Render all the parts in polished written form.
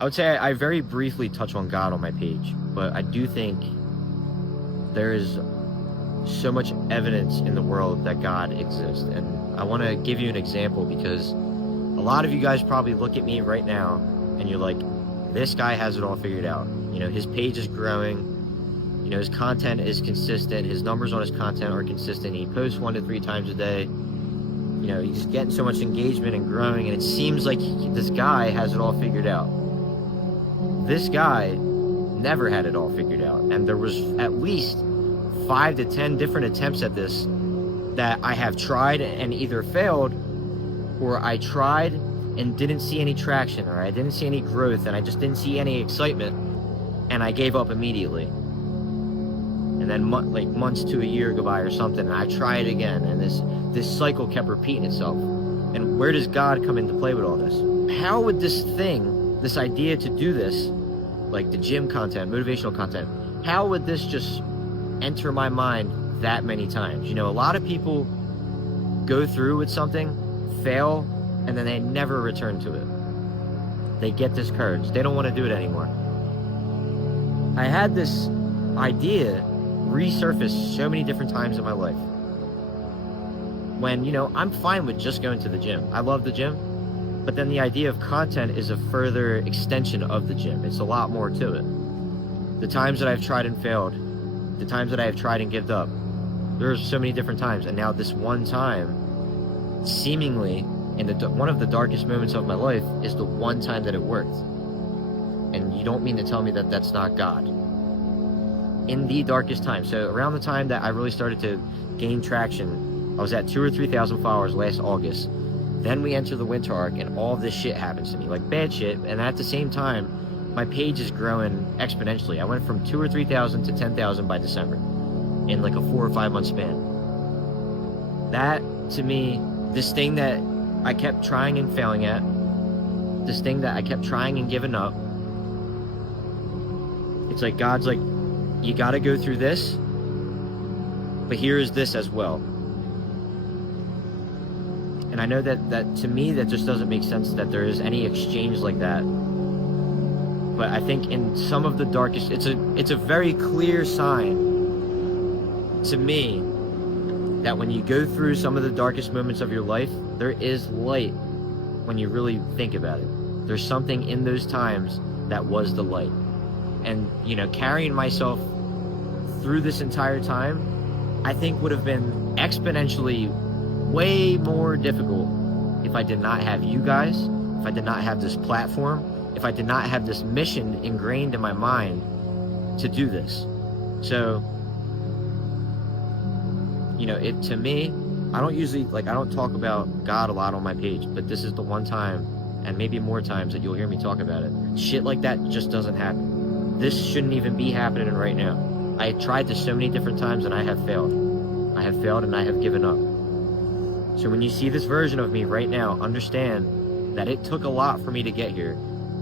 I would say I very briefly touch on God on my page, but I do think there is so much evidence in the world that God exists. And I want to give you an example, because a lot of you guys probably look at me right now and you're like, this guy has it all figured out. You know, his page is growing. You know, his content is consistent. His numbers on his content are consistent. He posts 1 to 3 times a day. You know, he's getting so much engagement and growing, and it seems like this guy has it all figured out. This guy never had it all figured out, and there was at least 5 to 10 different attempts at this that I have tried and either failed, or I tried and didn't see any traction, or I didn't see any growth, and I just didn't see any excitement, and I gave up immediately. And then like months to a year go by or something, and I try it again, and this cycle kept repeating itself. And where does God come into play with all this? How would this thing, this idea to do this, like the gym content, motivational content, how would this just enter my mind that many times? You know, a lot of people go through with something, fail, and then they never return to it. They get discouraged. They don't want to do it anymore. I had this idea resurface so many different times in my life. When, you know, I'm fine with just going to the gym. I love the gym, but then the idea of content is a further extension of the gym. It's a lot more to it. The times that I've tried and failed, the times that I have tried and given up, there's so many different times. And now this one time, seemingly in one of the darkest moments of my life, is the one time that it worked. And you don't mean to tell me that that's not God. In the darkest time. So around the time that I really started to gain traction, I was at 2,000 or 3,000 followers last August. Then we enter the winter arc, and all of this shit happens to me, like bad shit. And at the same time, my page is growing exponentially. I went from 2,000 or 3,000 to 10,000 by December in like a 4 or 5 month span. That, to me, this thing that I kept trying and failing at, this thing that I kept trying and giving up, it's like God's like, you got to go through this, but here is this as well. And I know that to me, that just doesn't make sense that there is any exchange like that. But I think in some of the darkest, it's a very clear sign to me that when you go through some of the darkest moments of your life, there is light when you really think about it. There's something in those times that was the light. And, you know, carrying myself through this entire time, I think would have been exponentially way more difficult if I did not have you guys, if I did not have this platform, if I did not have this mission ingrained in my mind to do this. So, you know, to me, I don't talk about God a lot on my page, but this is the one time, and maybe more times, that you'll hear me talk about it. Shit like that just doesn't happen. This shouldn't even be happening right now. I tried this so many different times, and I have failed. I have failed, and I have given up. So when you see this version of me right now, understand that it took a lot for me to get here.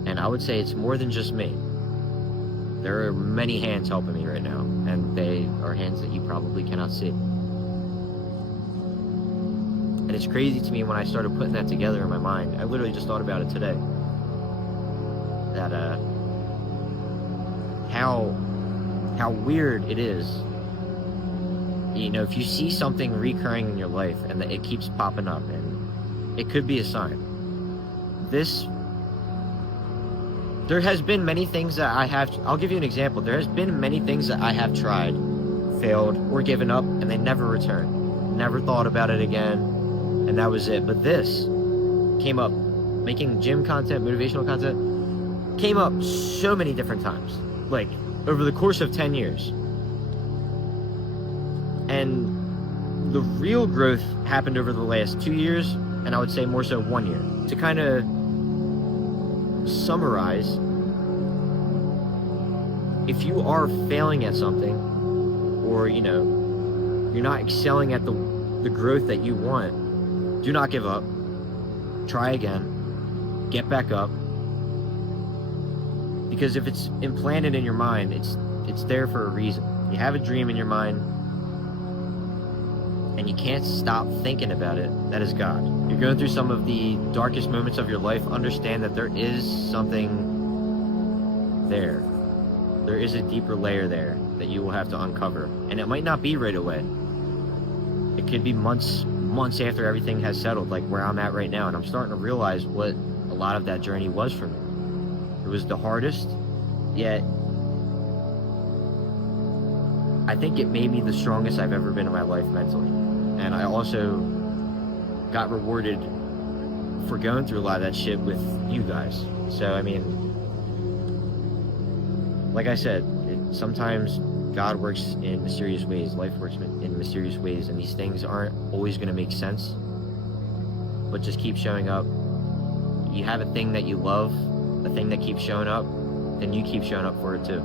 And I would say it's more than just me. There are many hands helping me right now, and they are hands that you probably cannot see. And it's crazy to me when I started putting that together in my mind. I literally just thought about it today. That, how weird it is. You know, if you see something recurring in your life and that it keeps popping up, and it could be a sign. There has been many things that I'll give you an example. There has been many things that I have tried, failed, or given up, and they never returned. Never thought about it again, and that was it. But this came up, making gym content, motivational content, came up so many different times, like over the course of 10 years. And the real growth happened over the last 2 years, and I would say more so 1 year. To kind of summarize, if you are failing at something, or, you know, you're not excelling at the growth that you want, do not give up. Try again. Get back up. Because if it's implanted in your mind, it's there for a reason. You have a dream in your mind, and you can't stop thinking about it. That is God. You're going through some of the darkest moments of your life. Understand that there is something there. There is a deeper layer there that you will have to uncover. And it might not be right away. It could be months after everything has settled, like where I'm at right now. And I'm starting to realize what a lot of that journey was for me. It was the hardest, yet I think it made me the strongest I've ever been in my life mentally. And I also got rewarded for going through a lot of that shit with you guys. So, I mean, like I said, sometimes God works in mysterious ways, life works in mysterious ways, and these things aren't always going to make sense, but just keep showing up. You have a thing that you love, a thing that keeps showing up, then you keep showing up for it too.